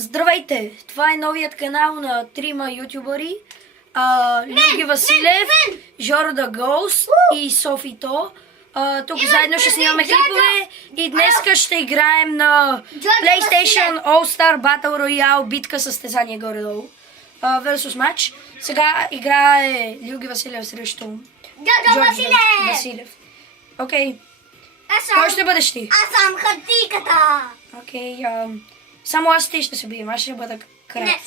Здравейте! Това е новият канал на трима ютубъри. Люги Василев, Жоро да Гост и Софи То. Тук заедно ще снимаме клипове и днеска ще играем на PlayStation All-Star Battle Royale битка състезание горе-долу. Versus матч. Сега играе Люги Василев срещу Джордж Василев. Окей. Кой ще бъдеш ти? Аз съм хартийката! Окей, само аз и ти ще се бием, аз ще бъда крак. Не.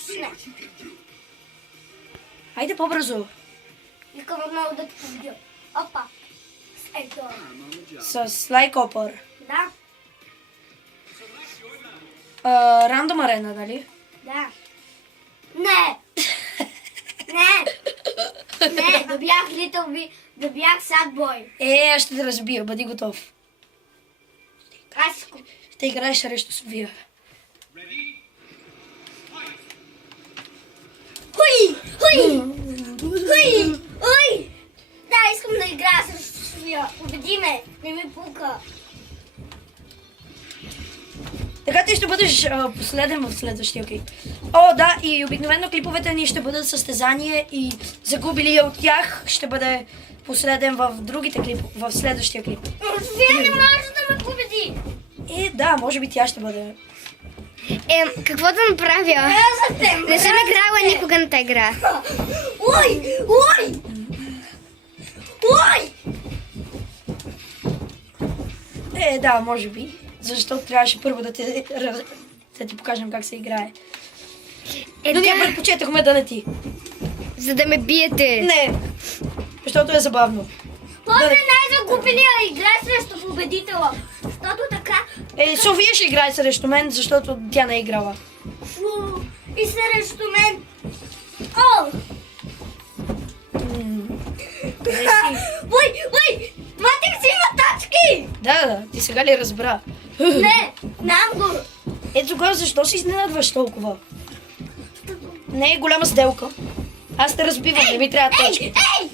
Хайде по-бързо. Искам много да те победя. Опа. Ето. С лайкопър. Да. Рандом арена, дали? Да. Не. Да бях Little Big, да бях Sad Boy. Аз ще те разбия, бъди готов. Аз Ще играеш срещу София. Хуй! Да, искам да играя срещу София. Победи ме, не ми пука. Така ти ще бъдеш последен в следващия клип. О, да, и обикновено клиповете ни ще бъдат състезание и загубилия от тях ще бъде последен в другите клипове, в следващия клип. София не може да ме победи. Да, може би тя ще бъде. Какво да направя? Не съм играла никога на тази игра. Ой! Да, може би. Защото трябваше първо да ти покажем как се играе. Но ние предпочетахме да не ти. За да ме биете. Не, защото е забавно. После най-загубилия играе срещу победителя. Защото така... София ще играе срещу мен, защото тя не е играла. И срещу мен. О! Къде си? Ой! Матик си има тачки! Да, ти сега ли разбра? Не, знам го. Тогава защо се изненадваш толкова? Не е голяма сделка. Аз те разбивам, не ми трябва точки. Ей!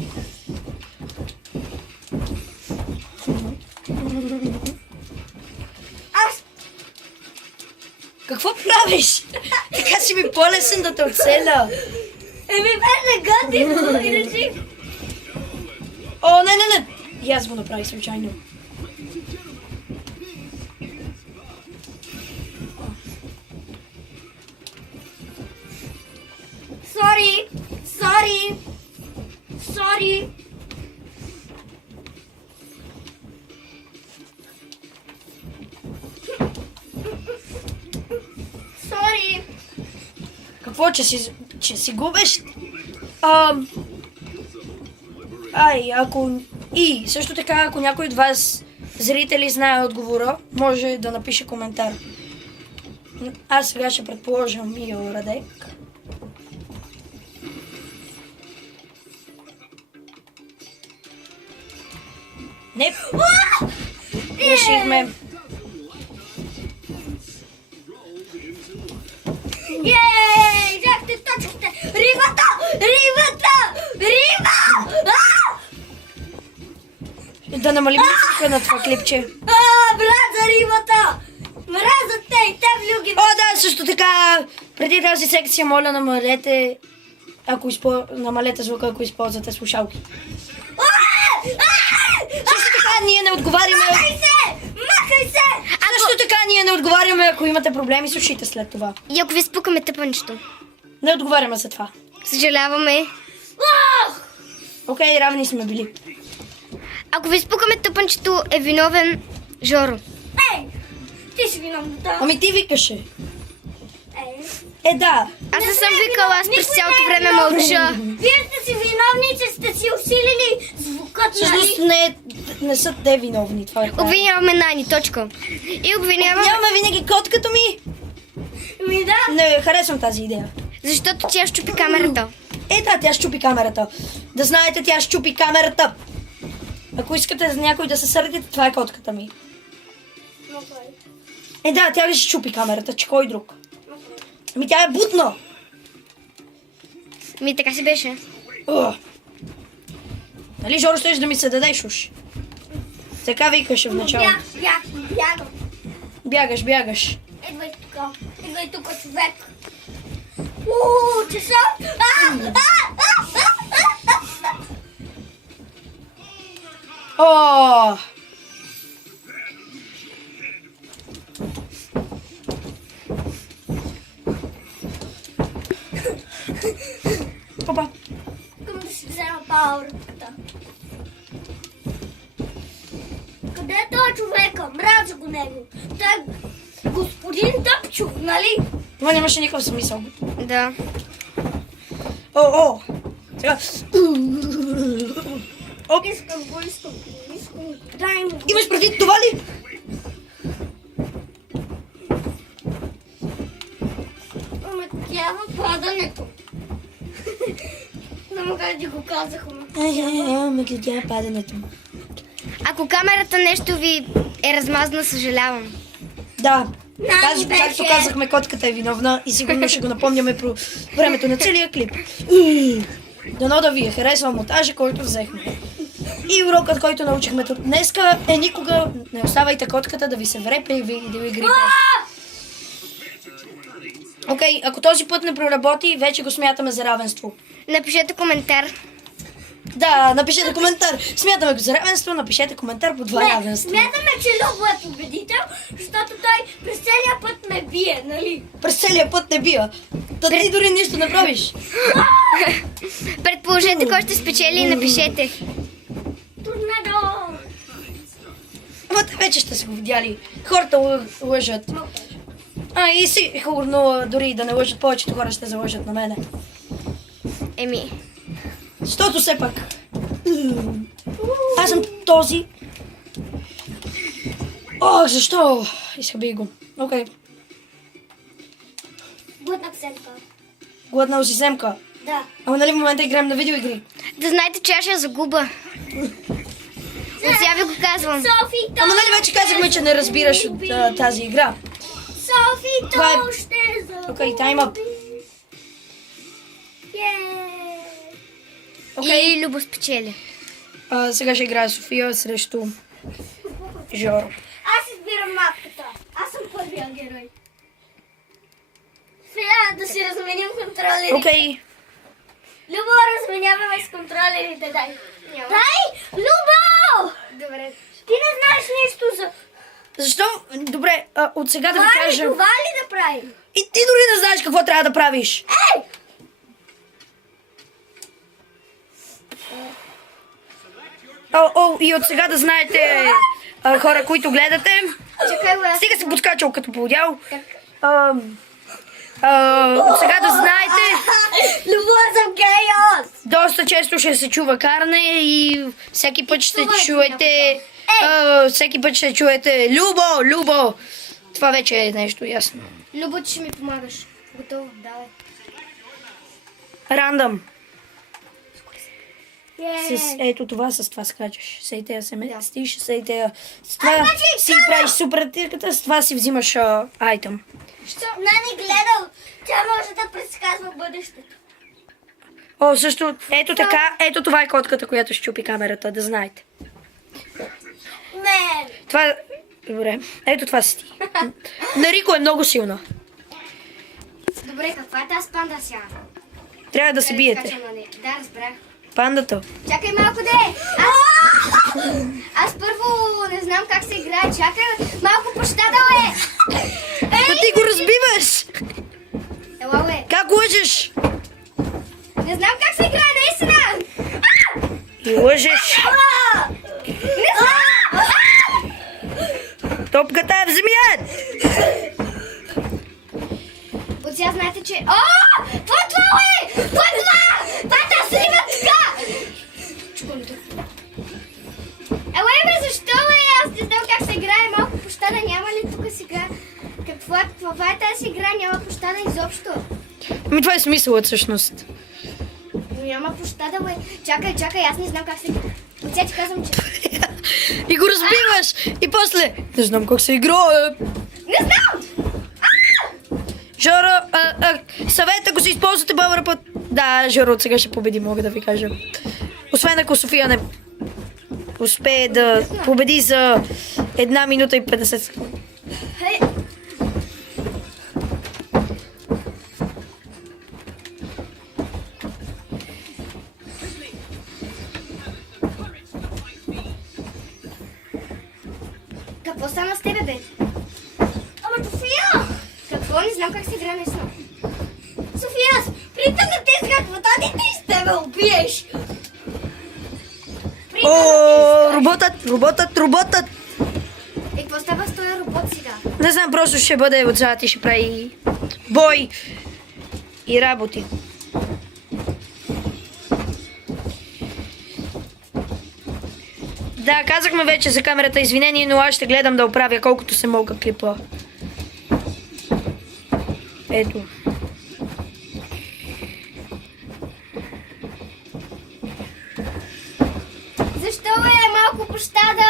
Аз... Какво правиш? Така си ми по-лесен да те оцеля. Беше гадно и реших. О, не. И аз го направих случайно. Sorry. Какво, че си губеш? И също така, ако някой от вас зрители знае отговора, може да напише коментар. Аз сега ще предположа Мио Радек. Не. Решихме. Ей, взехте точките! Рибата! Да намалим звука на това клипче. Мраза рибата! Мразят те и те влюги! О, да, също така, преди тази секция, моля, намалете звука, ако използвате слушалки. Също така, ние не отговаряме... Махай се! Също така, ние не отговаряме, ако имате проблеми с ушите след това. И ако ви спукаме тъпънчето. Не отговаряме за това. Съжаляваме. Окей, равни сме били. Ако ви спукаме тъпънчето, е виновен Жоро. Ей! Ти си виновната. Ами ти викаше. Да. Аз не съм викала, аз през цялото време мълча. Вие сте си виновни, че сте си усилили звукът, Всъщност не са те виновни. Това е. Обвиняваме Нани, точка. И обвиняваме... Нямаме винаги котката ми. Да. Не харесвам тази идея. Защото тя щупи камерата. Да, тя щупи камерата. Да знаете, тя щупи камерата. Ако искате за някой да се сърдите, това е котката ми. Да, тя ли ще щупи камерата, че кой друг? Ами тя е бутна. Така си беше. Нали, Жоро, щеш да ми се дадеш уж? Така викаше в началото. Бягам. Бягаш. Идвай тук. идва и тук човек. Че съм? О! Опа. Искам да си взема пауърката. Къде е този човека? Мразя го него. Той е господин Тъпчо, нали? Това нямаше никакъв смисъл. Да. О! Сега. Оп. Искам го. Дай му го. Имаш предвид това ли? Ама падането. Само как ти го казахме. Ме гледя падането. Ако камерата нещо ви е размазана, съжалявам. Да. Нани беше. Както казахме, котката е виновна и сигурно ще го напомняме про времето на целия клип. Дано да ви е харесва монтажа, който взехме. И урокът, който научихме тук днеска е никога не оставайте котката да ви се врепе и да ви грипе. Окей, ако този път не проработи, вече го смятаме за равенство. Напишете коментар. Да, напишете коментар. Смятаме го за равенство, напишете коментар по това равенство. Смятаме, че Любо е победител, защото той през целия път ме бие, нали? През целия път не бия. Та ти дори нищо не правиш. Предположете кой ще спечели и напишете. Торнадо! Ама те вече ще са го видяли. Хората лъжат. И си хубаво, дори да не лъжат, повечето хора ще залъжат на мене. Еми, Защото все пак. Аз съм този. Ох, защо? Изхъби го. Окей. Глътна псенка. Гладнал си Семка. Да. Ама нали в момента играем на видеоигри? да знаете, че аз ще я загуба. От сега ви го казвам. Софи, Ама нали вече казахме, че не разбираш от тази игра. Софи, Това е- то ще загуби. Окей, тайм-ап. Окей. И Любо спечели. Сега ще играя София срещу Жоро. Аз избирам мапката. Аз съм първия герой. Сега да си разменим контролерите. Окей. Любо, разменяваме с контролерите, дай. Дай! Любо! Добре. Ти не знаеш нищо за... Защо? Добре, от сега да ви Това ли, кажа. това ли да правим? И ти дори не знаеш какво трябва да правиш. Ей! И от сега да знаете, хора, които гледате, Чакай, аз. стига се подскачал като подял. От сега да знаете, Любо, съм гейос! доста често ще се чува каране и всеки път ще чуете, всеки път ще чуете Любо. Това вече е нещо ясно. Любо, че ще ми помагаш. Готово, давай. Рандъм. Ето това, с това скачаш. Сей тея се местиш, сей тея... С това си правиш супертирката, с това си взимаш айтъм. Нани гледал, тя може да предсказва бъдещето. Също, ето така, ето това е котката, която щупи камерата, да знаете. Не! Това... Добре, ето това си ти. Нарико е много силна. Добре, каква е тази панда сега? Трябва да се биете. Да, разбрах. Пандата. Чакай малко Аз първо не знам как се играе. Чакай, малко пощадал Да ти го разбиваш! Ела, Как лъжеш? Не знам как се играе, наистина. И лъжеш. Не знам. Топката е в земята! От сега знаете, че... Това е! Това е това! Това е тази срива така! Защо Аз не знам как се играе. Малко пощада няма ли тук сега? Каква е тази игра? Няма пощада изобщо. Това е смисълът всъщност. Но няма пощада, Чакай, аз не знам как се играе. От сега ти казвам, че... И го разбиваш! И после... Не знам как се играе. Не знам! Жоро, съвет, ако си използвате бъбър път... Да, Жоро от сега ще победи, мога да ви кажа. Освен ако София не успее да победи за 1 минута и 50 секунди. знам как се играе наистина. София, приятел не те изгадва, тази ти ще ме убиеш. О, роботът. И какво става с този робот сега? Не знам, просто ще бъде отзад и ще прави бой и работи. Да, казахме вече за камерата, извинение, но аз ще гледам да оправя колкото се мога клипа. Ето. Защо малко пощада,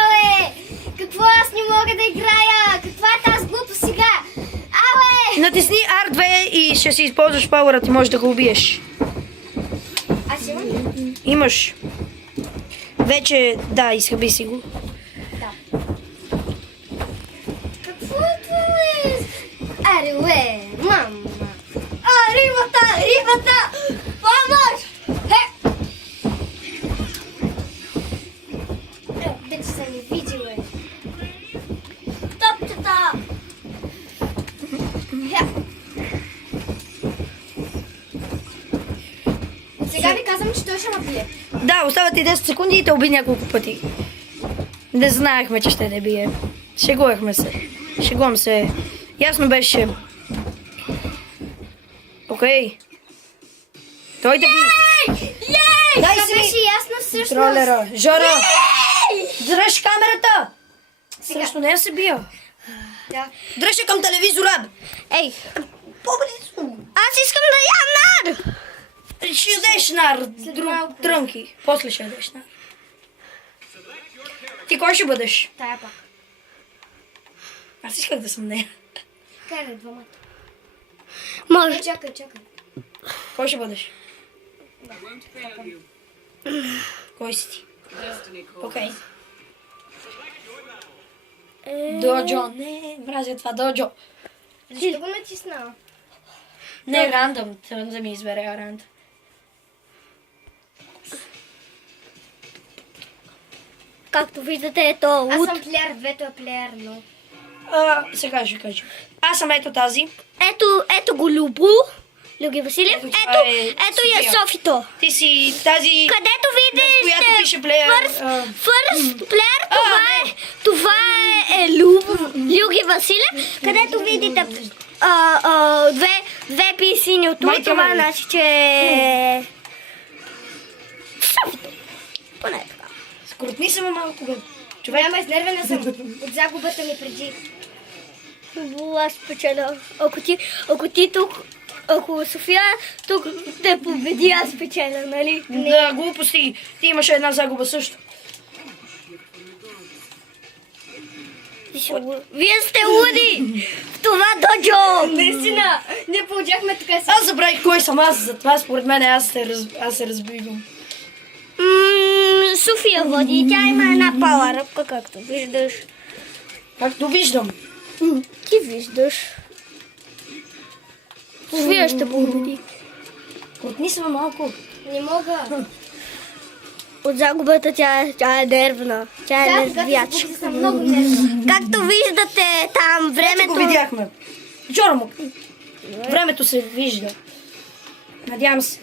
Какво аз не мога да играя? Каква е тази глупост сега? Натисни R2 и ще си използваш пауъра, ти можеш да го убиеш. Аз имам? Имаш. Вече, да, изхъби си го. Какво е това, Аре, мама. Рибата! Помощ! Вече съм не видел, Топчета! Сега ви казвам, че той ще ме бие. Да, остават ти 10 секунди и те уби няколко пъти. Не знаехме, че ще те бие. Шегувахме се. Шегувам се. Ясно беше. Окей. Той да би... Дай Това си беше ясно всъщност. контролера. Жора! Дръж камерата! Срещу нея се бия. Да. Дръж я към телевизора. Ей, По-близо. аз искам да ям нар! Ще ядеш нар. малко. Трънки. После ще ядеш нар. Ти кой ще бъдеш? Тая пак. Аз исках да съм нея. Карай двамата. Може. Чакай. Кой ще бъдеш? Кой си ти? Окей. Доджо. Не, мразя това доджо. Защо го натисна? Не, рандъм. Трябва да ми избере рандъм. Както виждате, ето Аз луд. съм плеер, двето е плеер, но... Сега ще кажа. Аз съм ето тази. Ето го Любо. Люги Василев. Ето това е Ето я София. Софито. Ти си тази... Където видиш която пише плеер. First player, това е Люги Василев. Където видите две писини от Майка това, ме. значи, че Софито. Поне е така. Скрутни се ме малко, бе. Човек, ама изнервена съм от загубата ми преди. Аз спечеля. Ако ти тук, ако София тук те победи, аз спечеля, нали? Да, глупости. Ти имаше една загуба също. Вие сте луди! В това доджо! Наистина, не получахме така си. Аз забравих кой съм аз, затова според мен аз се разбивам. София води, тя има една паларъпка, както виждаш. Както виждам. Ти виждаш. София ще победи. Крутни се ме малко. Не мога. От загубата тя е нервна. Тя е нервячка. Аз съм много нервна. Както виждате там, Вече го времето... видяхме. Джора му. Времето се вижда. Надявам се.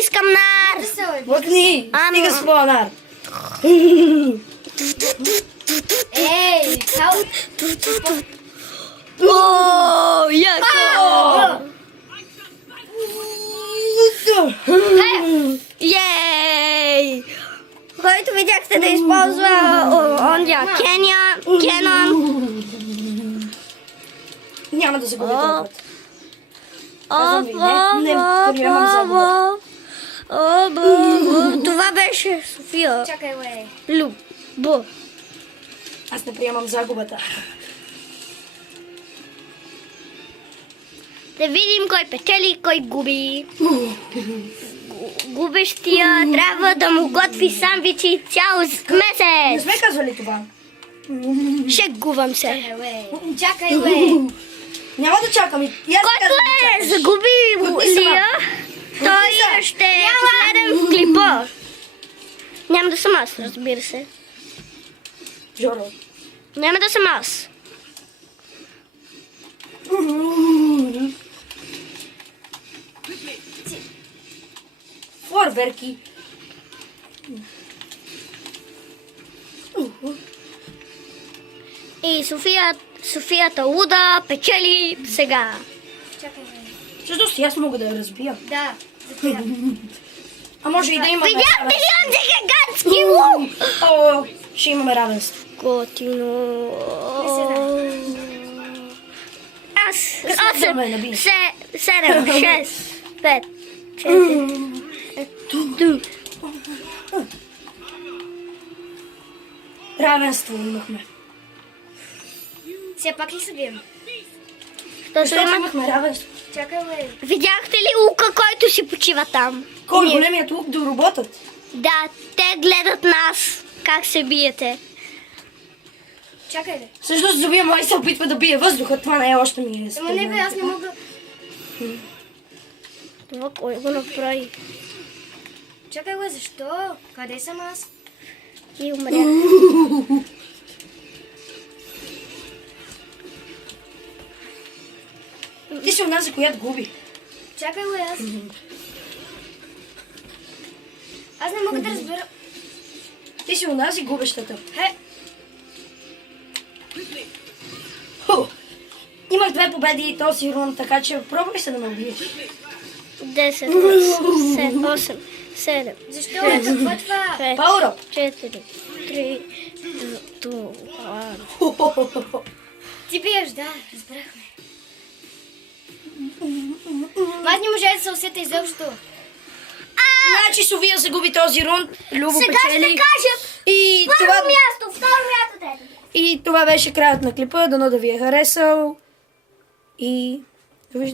Искам нар! Лъкни! Ами. Стига с твоя нар. Ей, цял... О, яко! Ей! Който видяхте да използва ондия Кенон. Няма да загубя този път. Оп, Не приемам загуба. това беше София. Чакай, Любо. Аз не приемам загубата. Да видим кой печели и кой губи. Губещия трябва да му готви сандвичи цял Не месец. сме казвали това. Шегувам се. Чакай, Няма да чакам. И аз Който казвам да чакаш. загуби Лия, той са. ще е последен в клипа. Няма да съм аз, разбира се. Жоро. Няма да съм аз. Верки. И Софията луда печели сега. Чакай, бе. Всъщност и аз мога да я разбия. Да, запия. А може и да имаме Видяхте ли равенство. онзи гигантски лук? О, ще имаме равенство. Готино. Аз Късмет да ме наби. 7, 6, 5, 4. Равенство имахме. Все пак ли се бием? Защото имахме равенство. Чакай, бе. Видяхте ли лука, който си почива там? Кой големият лук до роботът? Да, те гледат нас, как се биете. Чакай, бе. Всъщност Зовия май се опитва да бие въздуха. Това не е още ми е. Ама не, бе, аз не мога. Това кой го направи? Чакай, бе, защо? Къде съм аз? И умря. Ти си онази, която губи. Чакай, бе, аз. Аз не мога да разбера. Ти си онази губещата. Хе, Ху! Имах 2 победи този рун, така че пробвай се да ме убиеш. 10, 8, 7, защо? Какво е това? 5, Power up! 4, 3, 2, 1. Ти биеш, да, разбрахме. Аз не може да се усета изобщо. Значи София загуби този рун, Любо Сега ще печели. кажем И първо това, място, второ място, трето място. и това беше краят на клипа. Дано да ви е харесал. И довиждане.